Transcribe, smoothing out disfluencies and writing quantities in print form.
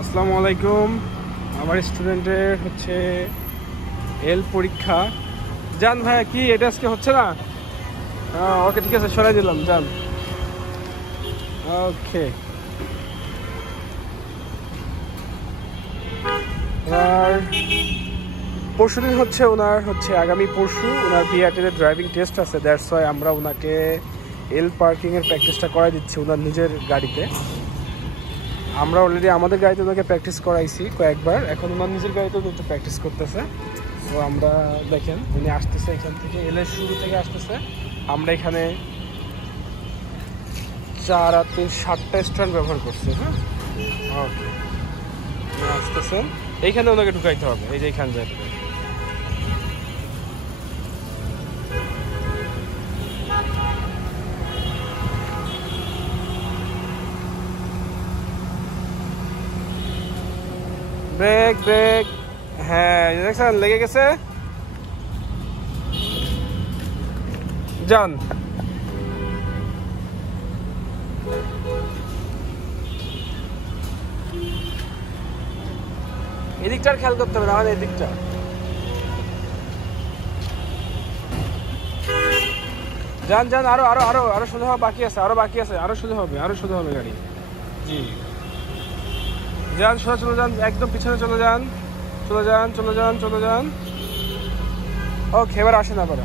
আসসালামু আলাইকুম। আমার স্টুডেন্টের হচ্ছে এল পরীক্ষা। জান ভাইয়া কি এটা আজকে হচ্ছে না? ওকে ঠিক আছে, সরাই দিলাম। জান ওকে। আর পরশুদিন হচ্ছে আগামী পরশু ওনার বিআরটির ড্রাইভিং টেস্ট আছে। দ্যাটস ওয়াই আমরা ওনাকে এল পার্কিংয়ের প্র্যাকটিসটা করাই দিচ্ছি ওনার নিজের গাড়িতে। আমরা অলরেডি আমাদের গাড়িতে ওনাকে প্র্যাকটিস করাইছি কয়েকবার, এখন ওনার নিজের গাড়িতেও একটু প্র্যাকটিস করতেছে। তো আমরা দেখেন উনি আসতেছে এখান থেকে, এলের শুরু থেকে আসতেছে। আমরা এখানে 4 আর 3 7টা স্ট্যান্ড ব্যবহার করছি। হ্যাঁ ওকে, আসতেছেন এইখানে ওনাকে ঢুকাইতে হবে, এই যে এইখান থেকে। ব্রেক ব্রেক, হ্যাঁ দেখছেন লেগে গেছে। যান এদিকটার খেয়াল করতে হবে, আমাদের এদিকটা। যান যান, আরো আরো আরো আরো সোজা হওয়া বাকি আছে, আরো বাকি আছে, আরো সোজা হবে, আরো সোজা হবে গাড়ি। জি যান, সোজা চলে যান, একদম পিছনে চলে যান, চলে যান চলে যান চলে যান। ওকে, এবার আসেন আবার।